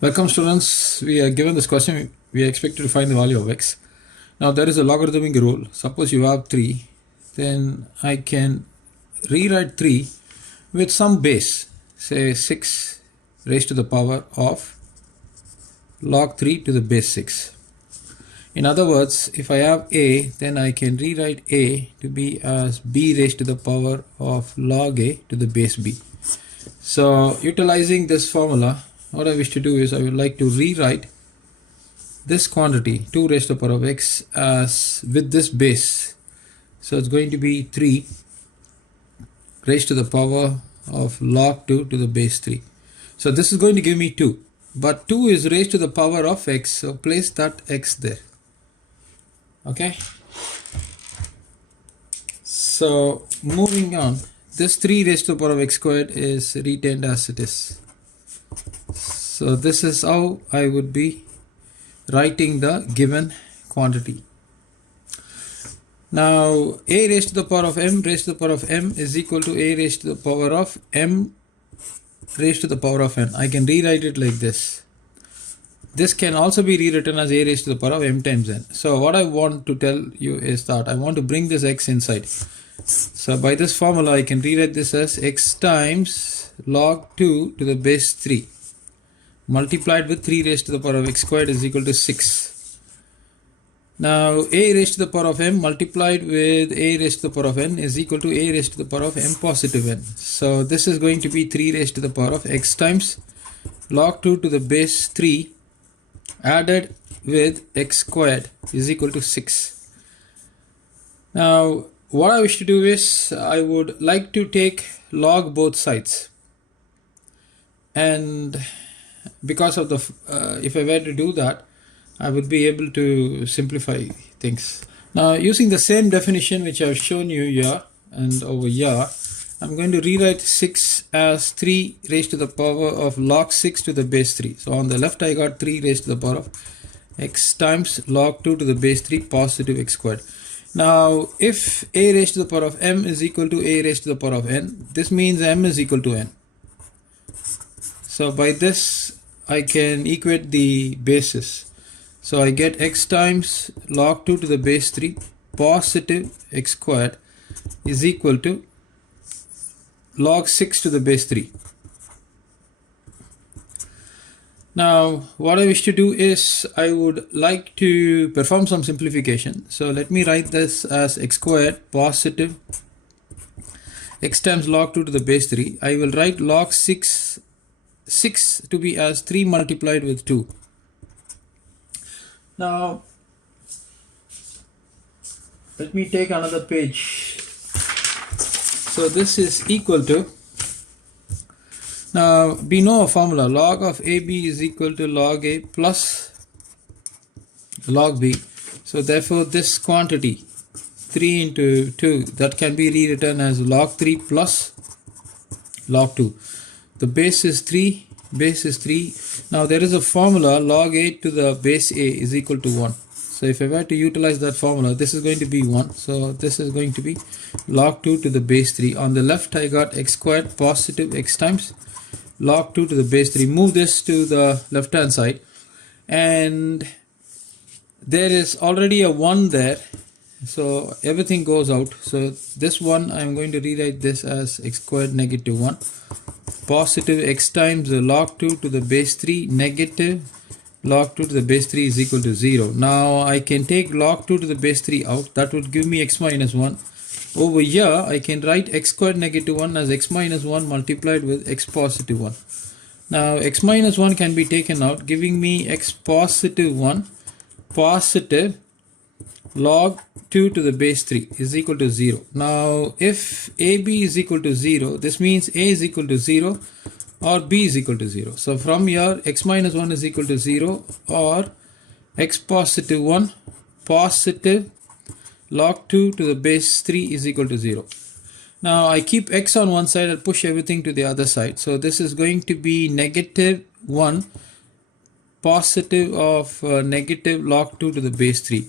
Welcome students, we are given this question, we are expected to find the value of x. Now there is a logarithmic rule. Suppose you have 3, then I can rewrite 3 with some base, say 6 raised to the power of log 3 to the base 6. In other words, if I have a, then I can rewrite a to be as b raised to the power of log a to the base b. So utilizing this formula, what I wish to do is I would like to rewrite this quantity 2 raised to the power of x as with this base. So it's going to be 3 raised to the power of log 2 to the base 3. So this is going to give me 2, but 2 is raised to the power of x, so place that x there. Okay, so moving on, this 3 raised to the power of x squared is retained as it is. So this is how I would be writing the given quantity. Now a raised to the power of m raised to the power of m is equal to a raised to the power of m raised to the power of n. I can rewrite it like this. This can also be rewritten as a raised to the power of m times n. So what I want to tell you is that I want to bring this x inside. So by this formula I can rewrite this as x times log 2 to the base 3 multiplied with 3 raised to the power of x squared is equal to 6. Now a raised to the power of m multiplied with a raised to the power of n is equal to a raised to the power of m positive n. So this is going to be 3 raised to the power of x times log 2 to the base 3 added with x squared is equal to 6. Now what I wish to do is I would like to take log both sides, and because of the if I were to do that, I would be able to simplify things. Now using the same definition which I've shown you here and over here, I'm going to rewrite 6 as 3 raised to the power of log 6 to the base 3. So on the left I got 3 raised to the power of x times log 2 to the base 3 positive x squared. Now if a raised to the power of m is equal to a raised to the power of n, this means m is equal to n. So by this I can equate the bases. So I get x times log 2 to the base 3 positive x squared is equal to log 6 to the base 3. Now what I wish to do is I would like to perform some simplification. So let me write this as x squared positive x times log 2 to the base 3. I will write log 6 to be as 3 multiplied with 2. Now let me take another page. So this is equal to, now we know a formula, log of AB is equal to log A plus log B. So therefore this quantity 3 into 2, that can be rewritten as log 3 plus log 2. The base is 3, base is 3. Now there is a formula, log 8 to the base A is equal to 1. So if I were to utilize that formula, this is going to be 1. So this is going to be log 2 to the base 3. On the left I got x squared positive x times log 2 to the base 3. Move this to the left hand side, and there is already a 1 there. So everything goes out. So this one I'm going to rewrite this as x squared negative 1 positive x times log 2 to the base 3 negative log 2 to the base 3 is equal to 0. Now I can take log 2 to the base 3 out. That would give me x minus 1. Over here I can write x squared negative 1 as x minus 1 multiplied with x positive 1. Now x minus 1 can be taken out, giving me x positive 1 positive log 2 to the base 3 is equal to 0. Now if AB is equal to 0, this means A is equal to 0 or B is equal to 0. So from here x minus 1 is equal to 0 or x positive 1 positive log 2 to the base 3 is equal to 0. Now I keep x on one side and push everything to the other side. So this is going to be negative 1 positive of negative log 2 to the base 3.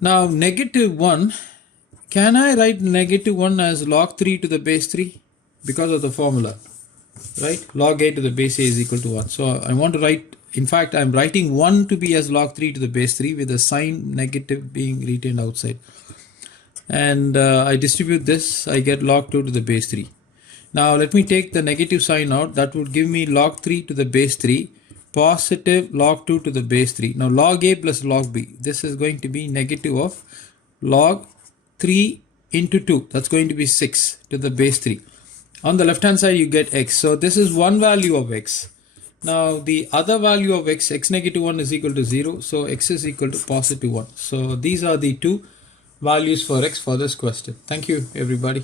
Now negative 1, can I write negative 1 as log 3 to the base 3 because of the formula? right? Log a to the base a is equal to 1. So I want to write, in fact, I'm writing 1 to be as log 3 to the base 3 with the sign negative being retained outside. And I distribute this, I get log 2 to the base 3. Now let me take the negative sign out. That would give me log 3 to the base 3, positive log 2 to the base 3. Now log a plus log b, this is going to be negative of log 3 into 2. That's going to be 6 to the base 3. On the left hand side you get x. So this is one value of x. Now the other value of x, x negative 1 is equal to 0. So x is equal to positive 1. So these are the two values for x for this question. Thank you everybody.